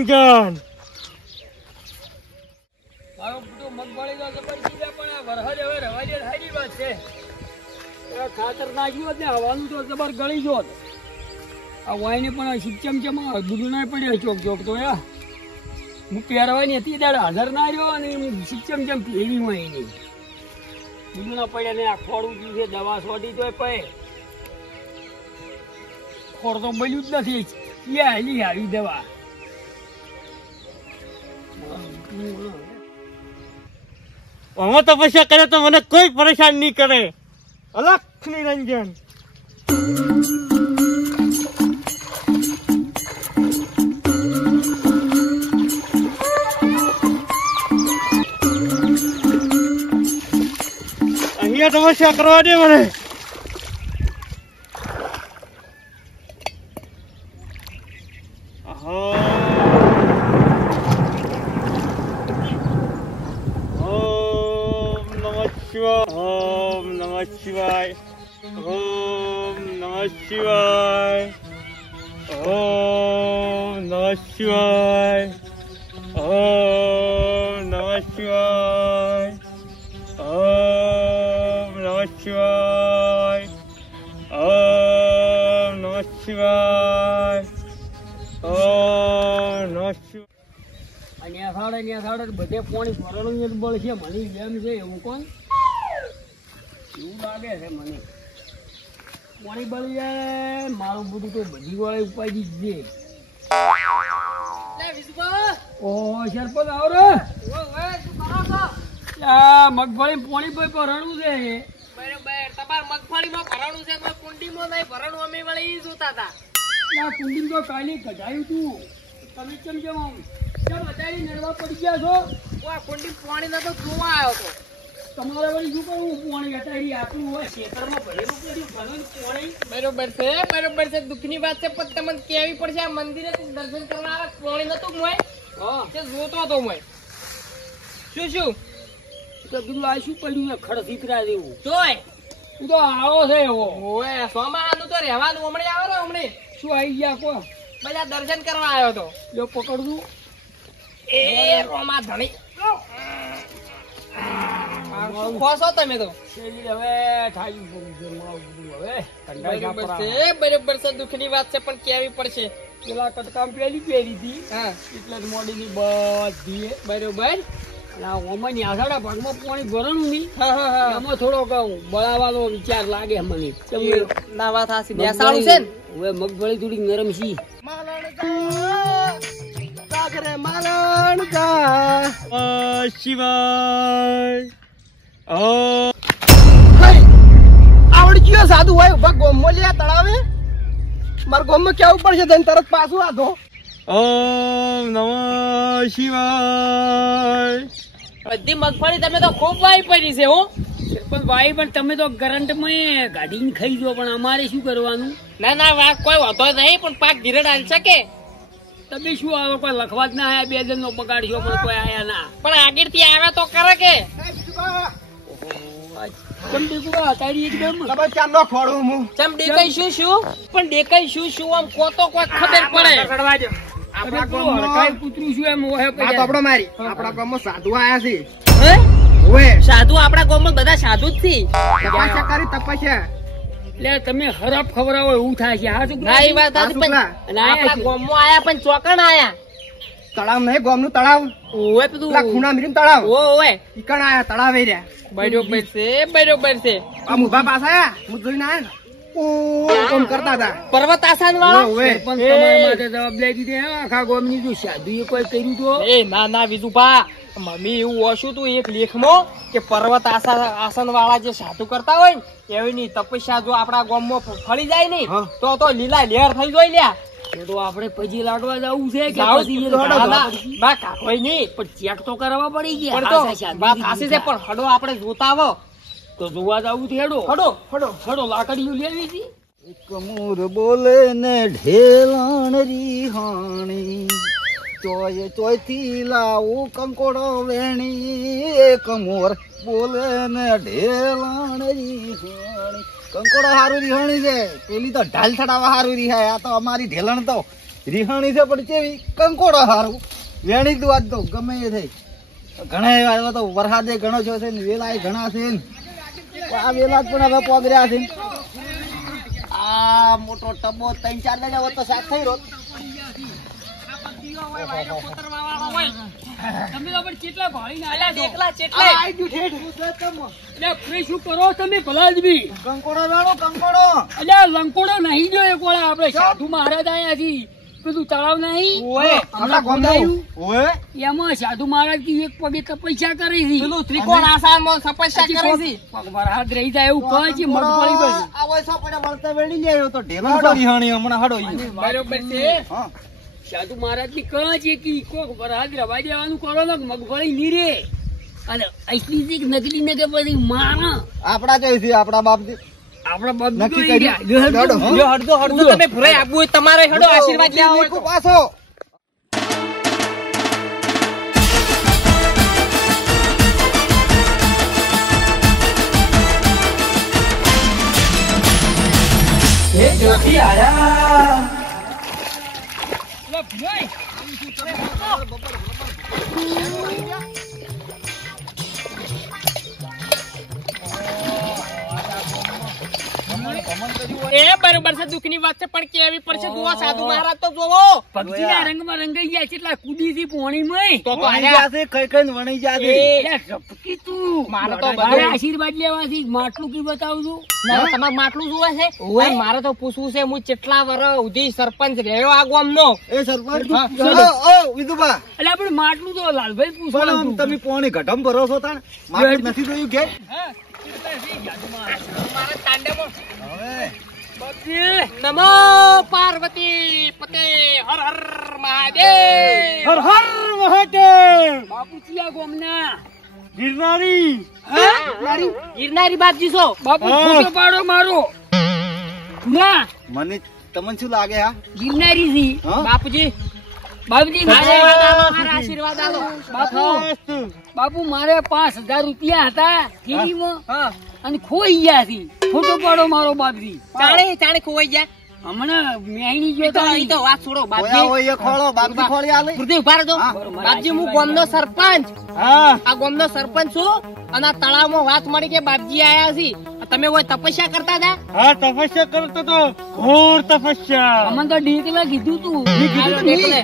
નિરંજન. મારો પૂતો મગફળી તો જબરજસ્ત છે, પણ આ વરસાદ હવે રવા દે સારી વાત છે. ખાતર નાખ્યું હોત ને હવાનું તો જબર ગળી જોત. આ વાયને પણ સિસ્ટમ દૂધ ના પડ્યો ચોક ચોક તો યા હું પહેરવાની હતી ત્યારે હાજર ના રહ્યો અને સિસ્ટમ પહેરી હોય નહીં દૂધ ના પડ્યા ને આ ખોડું ગયું છે દવા સોટી તો પે ખોડ તો બન્યું જ નથી ક્યાં હેલી આવી દવા. અમે તપસ્યા કરે તો મને કોઈ પરેશાન નહીં કરે. અલખ નિરંજન. અહીંયા તપસ્યા કરવા દે મને. ઓમ નમઃ શિવાય. ઓમ નમઃ શિવાય. ઓમ નમઃ શિવાય. ઓમ નમઃ શિવાય. ઓમ નમઃ શિવાય. ઓમ નમઃ શિવાય. ઓમ નમઃ શિવાય. અને બધે પાણી ભરવાનું બળ છે મને જેમ છે એવું કોણ એવું લાગે છે મને પાણી બળી જાય મારું બધું તો બધી વાળે ઉપાડી જ છે. ઓહો સરપંચ આવો રે. મગફળી પાણી ભરણું છે. તમારે મગફળીમાં ભરણું છે કુંડીમાં નહીં ભરણું અમે વળી જોતા હતા. કુંડી તો કાલે કઢાયું તું તમે કેમ બધાની નડવા પડી ગયા છો. કુંડી પાણી નતો જોવા આવ્યો હતો. તમારે વળી શું કરવું પાણી હટાવી આટલું હોય ખેતરમાં ભરેલું પડ્યું પાણી. બરોબર છે દુઃખની વાત છે પણ તમને કેવી પડશે આ મંદિરે દર્શન કરવા આવે પાણી નતું મોય જોતો હતો મોય શું તો કીધું આ શું પડ્યું ખડ દીકરા જેવું જોય તું તો આવો છે એવો ઓય સોમાનું તો રહેવાનું હમણે આવે ને હમણે શું આવી ગયા કો બધા દર્શન કરવા આવ્યો તો જો પકડવું એ રોમા ધણી ખોસો તમે તો હવે બરોબર છે દુઃખની વાત છે પણ કેવી પડશે. પેલા કટકામ પહેરી હતી એટલે જ મોડીની બધી બરોબર ઓમાની આસાડા ભાગમાં પાણી ભરણું નહીં એમાં થોડોક બળાવાનો વિચાર લાગે મને. ના વાત હાસી બેસાડું છે ને હવે મગફળી થોડી નરમ છી. શિવાય. આવડી ગયો સાધુ હોય ઉભા ગોમો લ્યા તળાવે મારા ગોમમાં કેવું પડશે તને તરત પાછું આધો. ઓમ નમઃ શિવાય. બધી મગફળી તમે તો ખૂબ વાઈ પડી છે હો પણ ભાઈ પણ તમે તો કરંટમાં ગાડીને ખાઈ દો પણ અમારે શું કરવાનું. ના કોઈ વાંધો નહીં પણ પાક ધીરે ડાલ શકે. તમે શું આવે કોઈ લખવા જ ના આયા 2 જણ નો પગાડશો પણ કોઈ આયા ના પણ આગળ થી આવ્યા તો કરે કે આમ કોતો કોઈ ખબર પડે. સાધુ આયા છે સાધુ આપડા ગામમાં બધા સાધુ જ છે. તપસ્યા કરી તપસ્યા એટલે તમે ખરાબ ખવડાવો એવું થાય છે. હા શું ના એ વાત આપડા ગામમાં આયા પણ ચોકણ આયા તળાવ નહીં ગોમ નું તળાવ ઓય પેલું ખૂણા મીરી તળાવ ઓય ઈકણ આયા તળાવે રહ્યા. બરોબર છે આમ ઉભા પાછા આયા હું જોઈને આયા ને કરતા હતા પર્વત આસાન વાળા તમારા માટે જવાબદારી દીધી આખા ગામની જો સાધુ એ કોઈ કર્યું તો એ ના વિજુભા મમ્મી એવું ઓછું તું એક લેખમાં કે પર્વત આસન વાળા જે સાધુ કરતા હોય ને એવી તપસ્યા જો આપડા ગામમાં ફળી જાય ને તો લીલા લેર થઈ જાય લ્યા તો આપણે પછી લાડવા જવું છે કે કોઈ નઈ પણ ચેક તો કરવા પડી ગયા વાત સાચી છે પણ હડો આપણે જોતા આવો તો જોવા જવું છે. હડો લાકડીઓ લેવી હતી. કમૂર બોલે ને ઢેલાણ રીહાણી ચોય ચોયથી લાવું કંકોડો વેણી એ કમોર બોલે ને ઢેલાણ રીહાણી કંકોડો હારું રીહાણી છે પેલી તો ઢાલ ચડાવવા હારું રીહાય આ તો અમારી ઢેલણ તો રીહાણી છે પણ કેવી કંકોડો હારું વેણી જ વાત તો ગમે એ થઈ ઘણા એવા તો વરસાદે ઘણો છો છે ને વેલા ઘણા છે ને આ વેલા પણ હવે પોગર્યા છે આ મોટો ટબો 3-4 લઈ જાવ તો સાફ થઈ રોત તમે તો પણ કેટલા ભાળીને આયા છો? એટલે ફ્રી શું કરો તમે ભલા જ બી? કંકોડો વેણો કંકોડો અલ્યા લંકોડો નહીં જો એક વાળા આપણે સાધુ મહારાજ આયા છી પેલું તળાવ નહીં આપણા ગોંધાયું ઓય એમાં સાધુ મહારાજ કી એક પગે તપસ્યા કરી હતી પેલું ત્રિકોણ આસાનમાં તપસ્યા કરી હતી. વરસાદ રહી જાય એવું કહે છે મગફળી બધી આ વયસો પડે મળતા વેડી લે તો ઢેલો હડો રીહાણી હમણાં હડો બરોબર છે. હા સાધુ મહારાજ ની કહે છે કે કોક વરસાદ રવા દેવાનું કરો ને મગફળી ની રે અને અસલી છે કે નકલી ને કે પછી મારા આપડા જોઈ છે આપડા બાપજી આપડા બાપ નક્કી કર્યું હડો હળદો તમે ભૂરાઈ આપવું હોય તમારે હડો આશીર્વાદ લેવા હોય તો. પાછો એ બરોબર છે દુઃખ ની વાત છે પણ કેવી પડશે જુઓ સાધુ મહારાજ તો જોવો પક્ષીના રંગમાં રંગાઈ ગયા છે એટલા કૂદી થી પોણીમાં તો વણી જાશે કઈ કઈ વણી જાશે ઝપકી તું મારે તો મારે આશીર્વાદ લેવાથી માટલું કી બતાવું છું તમારે માટલું જોવે છે અને મારે તો પૂછવું છે હું કેટલા વર્ષ સુધી સરપંચ રહ્યો આ ગામનો. એ સરપંચ ચલો. ઓ વિધુબા એટલે આપણે માટલું તો લાલભાઈ પણ પૂછવાનું આમ તમે પોણી ઘટમ ભરો છો તાણ મારે નથી જોયું કે મારા તાંડવમાં હવે નમો પાર્વતી પતે હર હર મહાદેવ. હર હર મહાદેવ બાપુ ચિયા ગોમના ગિરનારી ગિરનારી બાપજી છો? બાપુ ફોટો પાડો મારો ના મને તમને શું લાગે હા ગિરનારી થી હા? બાપુજી બાપુજી આશીર્વાદ આલો, મારા આશીર્વાદ આલો. બાપુ બાપુ મારે 5000 રૂપિયા હતા થેલીમાં હા અને ખોઈ ગયા છે ફોટો પાડો મારો બાપજી ચાણે ખોવાઈ ગયા. હમણાં મેહણી ઈ તો વાત છોડો ઓયા બાપજી. હોય એ ખોળો બાપજી ખોળી આલે પૃથ્વી ઉભા રહેજો. હા. બાપજી હું ગામનો સરપંચ હા આ ગામનો સરપંચ છું અને આ તળાવમાં વાત મળી કે બાપજી આયા છે તમે કોઈ તપસ્યા કરતા હતા? હા તપસ્યા કરતો તો ઘોર તપસ્યા અમને તો ડીકલા કીધું તું આ તો દેખલે.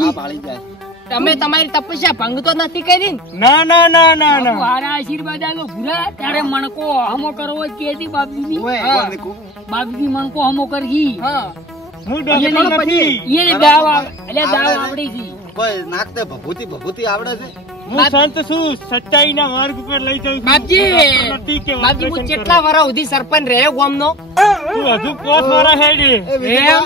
આ પાળી જાય તમે તમારી તપસ્યા ભંગ તો નથી કરી ને? ના ના ના ના ના મારા આશીર્વાદ આલો ભૂરા ત્યારે મણકો હમો કરવો જ કે બાપજી ઓય હા. કોને કો બાપજી મણકો હમો કરજી હા હું ડોક્ટર નથી એને દાવ એટલે દાવ આવડી ગઈ કોઈ નાખતે ભભૂતિ આવડે છે હું સંત છું સચ્ચાઈ ના માર્ગ ઉપર લઈ જાઉં છું. બાપજી ડોક્ટર નથી કે બાપજી હું ઓપરેશન કેટલા વર્ષ સુધી સરપંચ રહ્યો ગામનો? તું હજુ 5 વર્ષ હેડી એ વિધુબા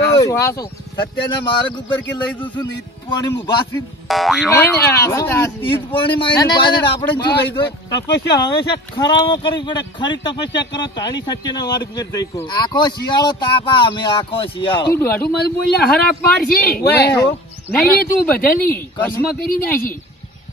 હાસુ હાસુ. સત્યના માર્ગ ઉપર કે લઈ દઉં છું ને ઈદ પાણી ઉભા છે ઈ વાત હાસુ. ઈદ પાણી માં ના, ના, ઉભા છે ના. આપણે શું લઈ દો તપસ્યા હંમેશા ખરામાં કરવી પડે ખરી તપસ્યા કરો તાણી સત્યના માર્ગ ઉપર જઈ કો આખો શિયાળો તાપા અમે આખો શિયાળો તું દોઢું માં બોલ્યા હરાબ પાડશી ઓય. નહીં તું બધાની કસમાં કરી નાખી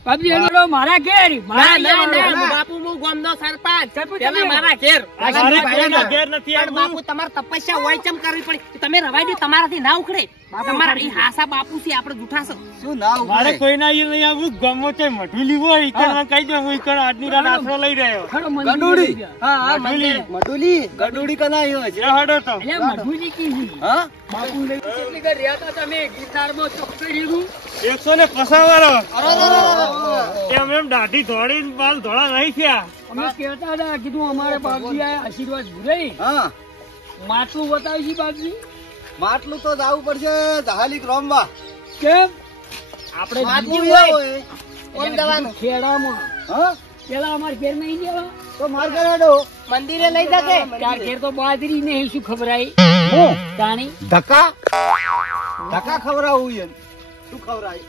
બાપજી હેલો મારા ઘેર ના મારા ના ઘેર. ના બાપુ હું ગામનો સરપંચ સરપંચ પેલા તમે. મારા ઘેર. મારે કોઈના ઘેર નથી પણ આવવું. બાપુ તમારે તપસ્યા હોય ચમ કરવી પડી તમે રવાઈ દે તમારાથી ના ઉખડે તમારા અહીં હાસા બાપુ છે આપણે જૂઠા છો. શું ના મારે ઉભરે કોઈના અહીંયા નહીં આવવું ગમો છે મઢુલી હોય ઈકણ કહી દો હું ઈકણ આજની રાત આશરો લઈ રહ્યો ખરો મંદિર ગંડોળી. લઈ જા. હા હા મઢુલી મટુલી ગડુડી કના આવ્યો છે હડો તો અલ્યા મધુજી કીધી હા બાપુ લઈ કેટલી ઘર રહ્યા હતા તમે ગિરનારમાં ચોક્કસ લીધું 150 વાળો એમ એમ દાઢી ધોળી બાલ ધોળા નહીં થયા અમે કહેતા હતા કીધું અમારે બાપજી આ આશીર્વાદ ભૂરાઈ હા માટલું બતાવજી બાપજી માટલું તો જાવું પડશે દહાલીક રમવા કેમ આપણે માટલું બીજું હોય. ઓમ દવાનું ખેડામાં હા પેલા અમારે ઘેર નહીં દેવા તો માર કરાડો મંદિરે લઈ જશે. ચાર ઘેર તો બાજરી નહીં શું ખબરાય હું તાણી ધક્કા ખવરાવું એમ શું ખવરાય